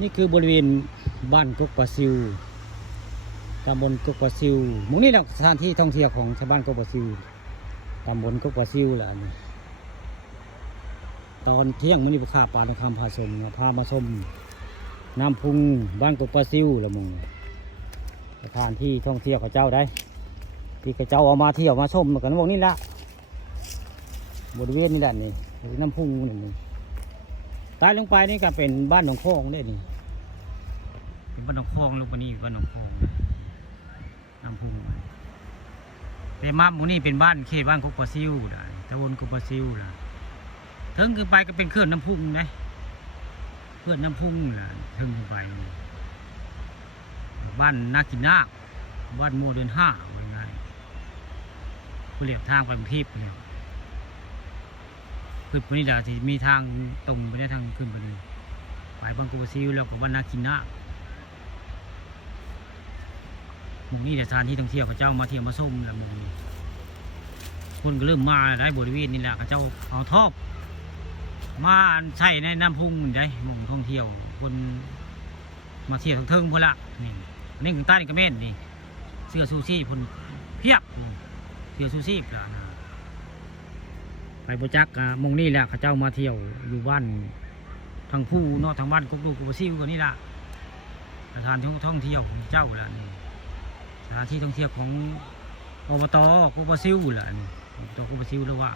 นี่คือบริเวณบ้านกกปลาซิวตำบลกกปลาซิวหมู่นี้แหละสถานที่ท่องเที่ยวของชาวบ้านกกปลาซิวตำบลกกปลาซิวแหละนี่ตอนเที่ยงมื้อนี้ข้าปลาทองคำพาชมพามาชมน้ำพุงบ้านกกปลาซิวละมึงสถานที่ท่องเที่ยวของเจ้าได้ที่เขาเจ้าเอามาเที่ยวมาชมกันพวกนี้ละบริเวณนี้แหละนี่น้ำพุงนี่ใต้ลงไปนี่ก็เป็นบ้านหนองคองได้นี่เป็นบ้านหนองคองลงไปนี่บ้านหนองคองน้ำพุงแต่มาหมู่นี้เป็นบ้านเขตบ้านกกปลาซิวได้ตำบลกกปลาซิวล่ะถึงขึ้นไปก็เป็นเขื่อนน้ำพุงนะเขื่อนน้ำพุงล่ะถึงขึ้นไปบ้านนากินนาคบ้านโมเดิน5ว่าไงผู้เลี้ยวทางไปกรุงเทพเนี่ยขึ้นไปนี่แหละที่มีทางตรงไปได้ทางขึ้นไปเลยไปบ้านกกปลาซิวแล้วก็บ้านนากินนาคหมู่นี้แต่สถานที่ท่องเที่ยวเขาเจ้ามาเที่ยวมาชมแล้วหมู่นี้คนก็เริ่มมาได้บริเวณนี้แหละเขาเจ้าเอาทอบมาใช้ในน้ำพุงได้หมู่ท่องเที่ยวคนมาเที่ยวทั้งเทิงพอละนี่คือใต้นี่ก็เม่นนี่เสื้อซูซี่พนเพียบเสื้อซูซี่ไปโบจักมงนี่แหละเขาเจ้ามาเที่ยวอยู่บ้านทางผู้นอกทางบ้านกกดูกกปลาซิวกันนี่แหละสถานที่ท่องเที่ยวของเจ้าละนี่สถานที่ท่องเที่ยวของอบตกกปลาซิวละนี่อบตกกปลาซิวหรือว่า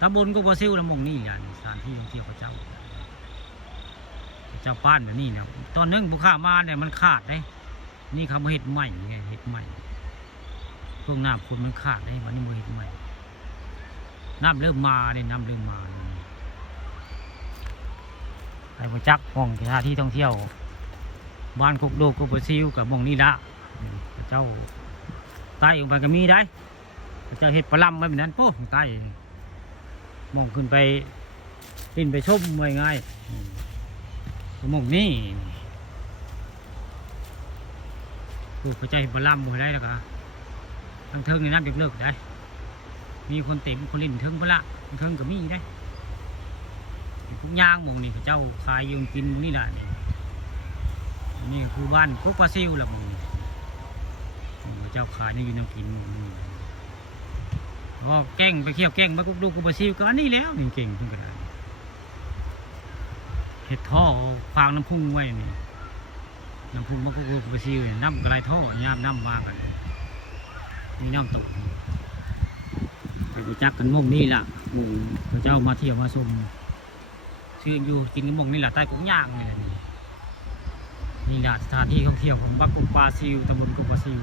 ตำบลกกปลาซิวละมงนี่แหละสถานที่ท่องเที่ยวของเจ้าป้านแบบนี้นะตอนนึงบุคคามาเนี่ยมันขาดได้นี่เขามาเห็ดใหม่ไงเห็ดใหม่พวกน้ำคุณมันขาดได้วันนี้มาเห็ดใหม่น้ำเริ่มมาเนี่ยน้ำเริ่มมาไปมาจักห้องสถานที่ท่องเที่ยวบ้านกกโดกกกปลาซิวกับมองนี่ละเจ้าใต้ลงไปก็มีได้เจ้าเห็ดปลาล่ำไว้แบบนั้นโอ้ใต้มองขึ้นไปขึ้นไปชมไว้ง่ายมองนี่ถูกพระเจ้าเห็นปลาล่ำบ่ได้แล้วก็ทั้งเทิงในน้ำเลิกได้มีคนเต็มคนลิ้นเทิงพละเทิงก็มีได้พวกย่างมองนี่พระเจ้าขายยืมกินนี่แหละนี่คือบ้านกกปลาซิวละมองพระเจ้าขายนี่ยืนน้ำกินก็แก่งไปเขี่ยวแก่งไปกุกดูกกปลาซิวก็อันนี้แล้วนี่เก่งขึ้นกันเห็ดท่อฟางน้ำพุ่งไว้นี่น้ำพุ่งมันก็กกปลาซิวน้ำกระไรท่อยามน้ำมากันมีน้ำตกไปจักกันม่งนี่แหละหมู่พระเจ้ามาเที่ยวมาชมชื่ออยู่กินกันม่งนี่แหละใต้กุ้งย่างนี่แหละนี่แหละสถานที่ท่องเที่ยวของบ้านกกปลาซิวตำบลกกปลาซิว